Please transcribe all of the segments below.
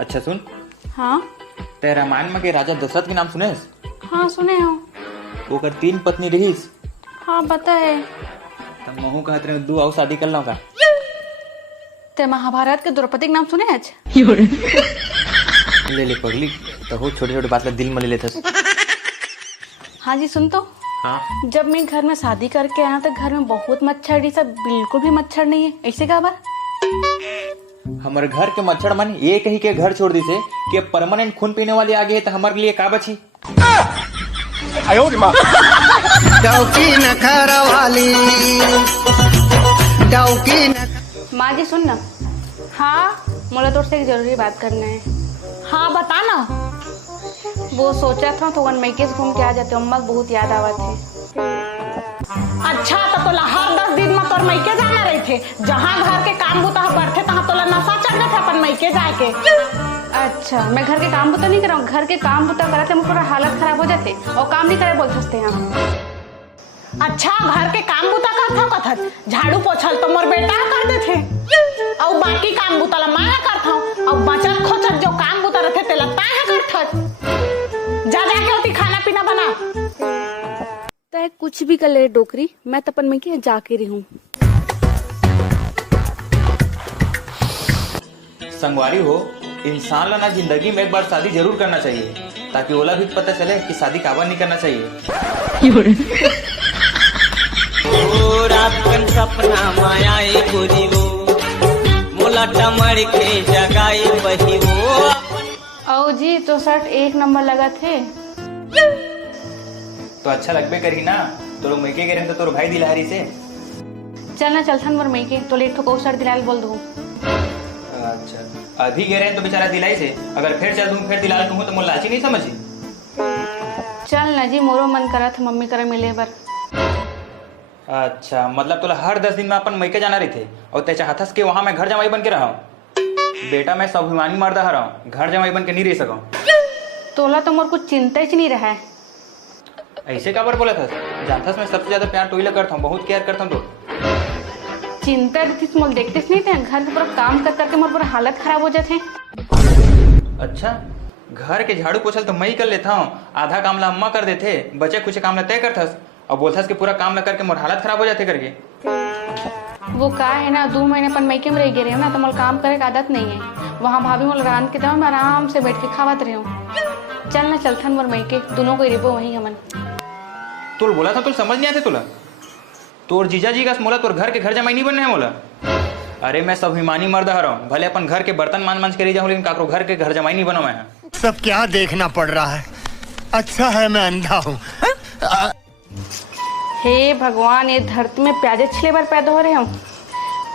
अच्छा सुन। हाँ ते रामायण में के राजा दशरथ के नाम सुने? हाँ सुने हो। ओकर 3 पत्नी रहीस। हाँ पता है। तब महू कहत रहे 2 और शादी कर लो का। ते महाभारत के द्रौपदी के नाम सुने आज? ले ले पगली, तो हो छोटे छोटे बात ला दिल में ले लेते। हाँ जी सुन तो। हाँ जब मैं घर में शादी करके आया तो घर में बहुत मच्छर थी, सब बिल्कुल भी मच्छर नहीं है, ऐसे का बार? हमारे घर के मच्छर मन एक ही के घर छोड़ दी से कि परमानेंट खून पीने वाले आ गए तो हमारे लिए का बची? माँ जी सुन ना। हाँ मुझे तो एक जरूरी बात करना है। हाँ बता ना। वो सोचा था तो वन मैके से घूम के आ जाते, अम्मा बहुत याद आवा थे। अच्छा तो तोला हर 10 दिन में तोर मैके जाना रही थे, जहाँ घर के काम बुता बढ़ते तहाँ तोला नशा चढ़ गए थे अपन मैके जाके। अच्छा मैं घर के काम बुता नहीं कर रहा हूँ, घर के काम बुता कराते हम पूरा हालत खराब हो जाते और काम नहीं करे बोल सकते हैं। अच्छा घर के काम बुता करता कथत, झाड़ू पोछल तो मोर बेटा कर देथे और बाकी काम बुता ला मैं करता हूँ और बचत खोचत जो काम बुता रहते तेला ताहे करथत। जा जाके होती खाना पीना बना। तय कुछ भी कर ले डोकरी, मैं तपन में के जाके रही हूँ। संगवारी हो, इंसान ला ना जिंदगी में एक बार शादी जरूर करना चाहिए ताकि ओला भी पता चले कि शादी काबर नहीं करना चाहिए। रातन सपना मायाई गोरी वो मोला टमड़ के जगाई बही वो। आओ जी तो शर्ट 1 नंबर लगा थे। तो अच्छा लगबे करी ना, तो मैके करें तो तोर भाई दिलहारी से चलना चलथन मोर मैके तो लेट ठोको शर्ट दिलाल बोल दो। अच्छा अभी गए रहे तो बेचारा दिलाई से, अगर फिर चल दूं फिर दिला दूं तो मोला लाची नहीं समझी। चल ना जी मोरो मन करा था मम्मी करे मिले बर। अच्छा मतलब तोला हर 10 दिन में अपन मैके जाना रही थे और ते चाहतस कि वहां मैं घर जमाई बन के रहा हूँ। बेटा मैं स्वाभिमानी मर्द रहा हूँ, घर जमाई बन के नहीं रह सकूं। तोला तो मोर कुछ चिंता ही नहीं रहा है। ऐसे काबर बोला था? जानथस मैं सबसे ज्यादा प्यार टोइला करता हूँ, बहुत केयर करता हूँ। तो चिंता थी मोल देखते नहीं थे, घर के पूरा काम कर करके मोर पूरा हालत खराब हो जाते। अच्छा घर के झाड़ू पोछल तो मैं ही कर लेता हूँ, आधा काम ला अम्मा कर देते, बचे कुछ काम ला तय करथस और बोलथस कि पूरा काम ला करके मोर हालत खराब हो जाते करके। वो का है ना 2 महीने अपन मैके में रह गए ना तो मोल काम करे की आदत नहीं है। वहाँ भाभी मोल रांध के दवा मैं आराम से बैठ के खावत रही हूँ। चल ना चलथन मोर मैके, दोनों को रिबो वही हमन। तोर बोला था, तुल समझ नहीं आते तुला? तोर जीजा जी का मोला तोर घर के घर जमाई नहीं बनना है मोला। अरे मैं स्वाभिमानी मर्द रहा हूँ, भले अपन घर के बर्तन मान के रह जाऊँ लेकिन काकरो घर के घर जमाई नहीं बनो मैं। सब क्या देखना पड़ रहा है, अच्छा है मैं अंधा हूँ। हे भगवान, ये धरती में प्याजे छिले बार पैदा हो रहे हम।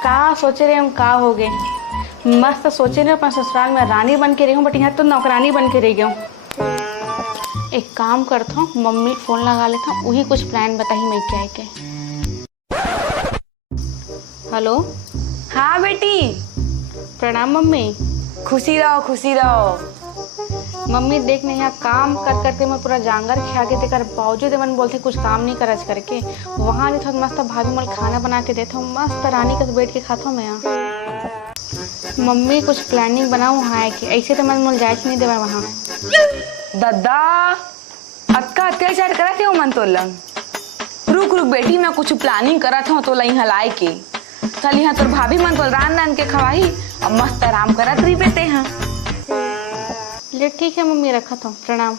का सोचे रहे हम का हो गए, मस्त सोचे रहे अपना ससुराल में रानी बन के रही हूँ, बट यहाँ तो नौकरानी बन के रह गया हूँ। एक काम करता हूँ, मम्मी फोन लगा लेता हूँ, वही कुछ प्लान बताही मैं क्या है के। हेलो हाँ बेटी। प्रणाम मम्मी। खुशी रहो खुशी रहो। मम्मी देख नहीं यहाँ काम कर करके मैं पूरा जांगर खा के देकर बावजूद मन बोलते कुछ काम नहीं करज करके वहाँ नहीं था मस्त भाभी मल खाना बना के देता हूँ, मस्त रानी का बैठ के खाता हूँ मैं यहाँ। मम्मी कुछ प्लानिंग बनाऊँ हाँ कि ऐसे तो मन मोल जायज नहीं देवा वहाँ। दादा अक्का अत्याचार करते हो मन तो लंग। रुक रुक बेटी मैं कुछ प्लानिंग करत हूँ तो लई हलाए के चल यहाँ तोर भाभी मन तो रान रान के खवाई और मस्त आराम करत रही बेटे। हाँ ले ठीक है मम्मी, रखा था, प्रणाम।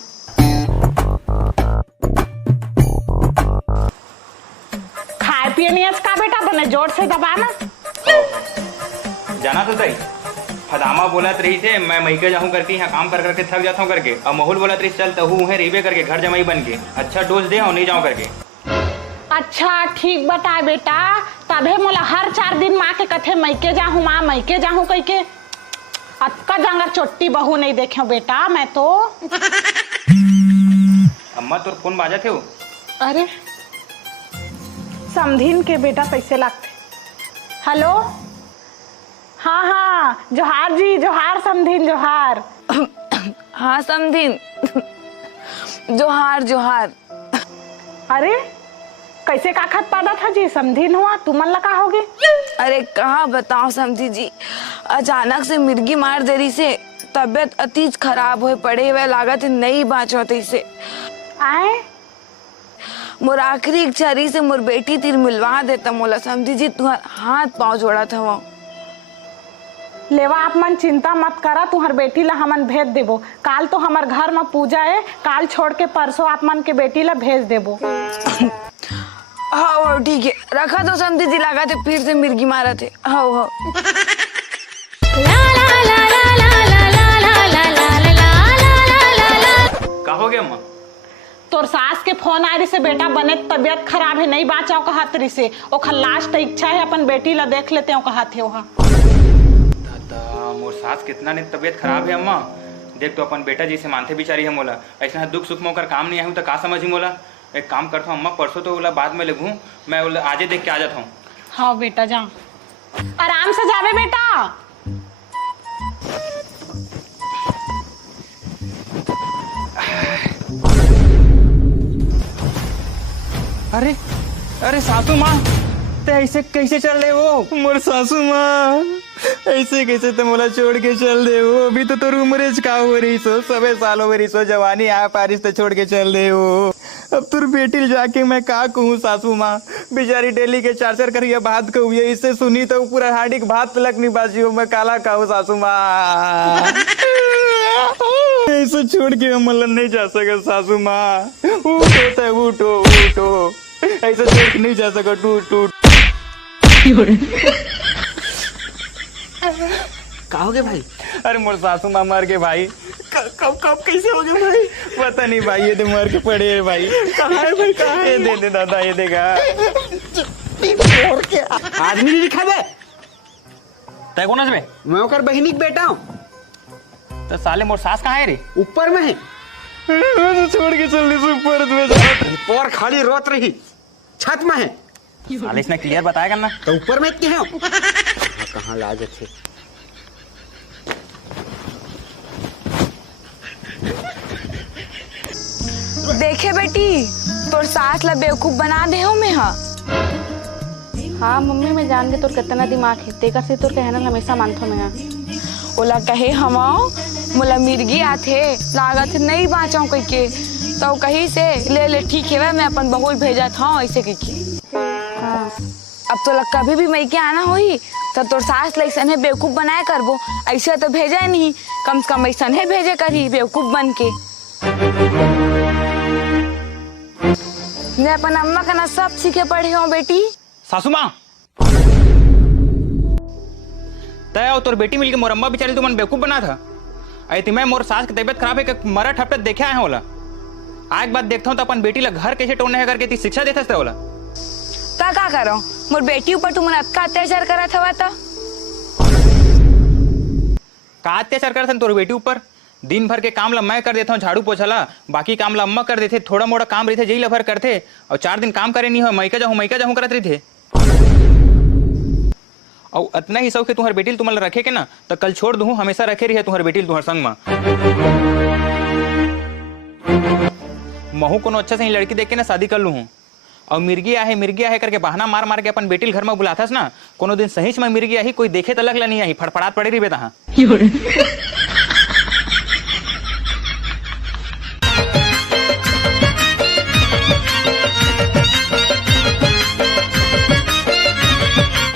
खाए पिए नहीं का बेटा बने जोर से दबाना। जाना तो सही, फदामा बोलत रही थे मैं मैके जाऊँ करके यहाँ काम कर करके थक जाता हूँ करके, और माहौल बोलत रही चल तो हूँ रिबे करके घर जमाई बन के अच्छा डोज दे और नहीं जाऊँ करके। अच्छा ठीक बताए बेटा, तबे मोला हर 4 दिन माँ के कथे मैके जाहूँ माँ मैके जाहूँ कह के अक्का जांगर चोट्टी बहू नहीं देखे बेटा मैं तो। अम्मा तोर फोन बाजा थे? अरे समधीन के बेटा पैसे लगते। हेलो हाँ हाँ जोहार जी, जोहार समधीन जोहार। हाँ समधीन जोहार जोहार। अरे कैसे का खत पादा था जी, समधीन हुआ तुमन लगा होगे? अरे कहाँ बताओ समधी जी, अचानक से मिर्गी मार दे रही से तबियत अतीज खराब हो पड़े हुए लागत है नहीं बाँचो तैसे आए मोर आखिरी इच्छा रही से मोर बेटी तीर मिलवा देता मोला समझी जी तुहार हाथ पाँव जोड़ा था वो लेवा आप मन चिंता मत करा तुहर बेटी ला हमन भेज देबो काल तो हमार घर में पूजा है काल छोड़ के परसों आप मन के बेटी ला भेज देबो हाँ ठीक है रखा तो समझी जी लागत है फिर से मिर्गी मारा थे हाँ का हो गया अम्मा? तोर सास के फोन आ रही से बेटा बने तबियत खराब है नहीं बाँचाओ कहत रही से ओखर लास्ट इच्छा है अपन बेटी ला देख लेते हो कहत है वहाँ दादा मोर सास कितना ने तबियत खराब है अम्मा। देख तो अपन बेटा जी से मानते बिचारी है मोला ऐसा दुख सुख में होकर काम नहीं आऊँ तो का समझी मोला। एक काम करता हूँ अम्मा परसों तो बोला बाद में लगूँ मैं बोला आजे देख के आ जाता हूँ। हाँ बेटा जा आराम से जावे बेटा। अरे अरे सासू माँ ते ऐसे कैसे चल रहे हो मोर सासू माँ ऐसे कैसे तो मोला छोड़ के चल दे हो अभी तो तोर उम्र का हो रही सो सबे साल हो रही सो जवानी आ पारिस तो छोड़ के चल दे हो। अब तुर बेटी जाके मैं का कहूँ सासू माँ बेचारी डेली के चार करिए बात कहूँ इससे सुनी तो पूरा हांडी के भात तलक नहीं बाजी हो मैं काला कहूँ सासू माँ ऐसे छोड़ के हम नहीं जा सके सासू माँ उठो तो उठो उठो ऐसे छोड़ के नहीं जा सका टूट टूट का हो गया भाई? अरे मोर सासू माँ मर गए भाई। कब कब कैसे हो गया भाई? पता नहीं भाई ये तो मर के पड़े है भाई। कहाँ है भाई कहाँ है? ये दे दादा ये देगा और क्या आदमी नहीं दिखा दे तय कौन है मैं ओकर बहिनी के बेटा हूँ तो साले मोर सास कहाँ है रे ऊपर में है छोड़ के चल रही ऊपर में जा और खाली रोत रही छत में है साले इसने क्लियर बताया करना तो ऊपर में इतने हैं कहाँ लाज थे देखे बेटी तोर सास ला बेवकूफ बना दे हो मैं हाँ मम्मी मैं जान के तोर कितना दिमाग है तेकर से तोर कहना हमेशा मानथो मैं ओला कहे हम मोला मिर्गी आथे लागत नहीं बाँचाऊ कह के तो कहीं से ले ठीक है मैं अपन बहुल भेजा था ऐसे कह के हाँ अब तो कभी भी मैं के आना होई तो तोर सास लैसन है बेवकूफ बनाए करबो ऐसे तो भेजा नहीं कम से कम ऐसा है भेजे करी बेवकूफ बन के मैं अपन अम्मा का ना सब सीखे पढ़ी हूँ बेटी। सासू माँ तय और तोर बेटी मिलके मोर अम्मा बेचारी तुमन बेवकूफ बना था आई मैं मोर सास की तबीयत खराब है कि मरा ठपटत देखे आए होला आज बात देखता हूँ तो अपन बेटी ला घर कैसे टोड़ने है करके ती शिक्षा देते होला का करो मोर बेटी ऊपर तुम अत्का अत्याचार करा था का अत्याचार करते तोर बेटी ऊपर दिन भर के काम ला मैं कर देता हूँ झाड़ू पोछला बाकी काम ला अम्मा कर देते थोड़ा मोड़ा काम रहते जही ला भर करते और 4 दिन काम करे नहीं हो मैका जाऊँ करत रही थे और इतना ही शौक है तुम्हारे बेटी तुम्हारे रखे के ना तो कल छोड़ दूँ हमेशा रखे रही है तुम्हारे बेटी तुम्हारे संग में महू कोनो अच्छा से ही लड़की देख के ना शादी कर लूँ और मिर्गी आहे करके बहाना मार मार के अपन बेटी घर में बुलाथस ना कोनो दिन सही में मिर्गी आई कोई देखे तलक ला नहीं आई फड़फड़ात पड़े रही बेता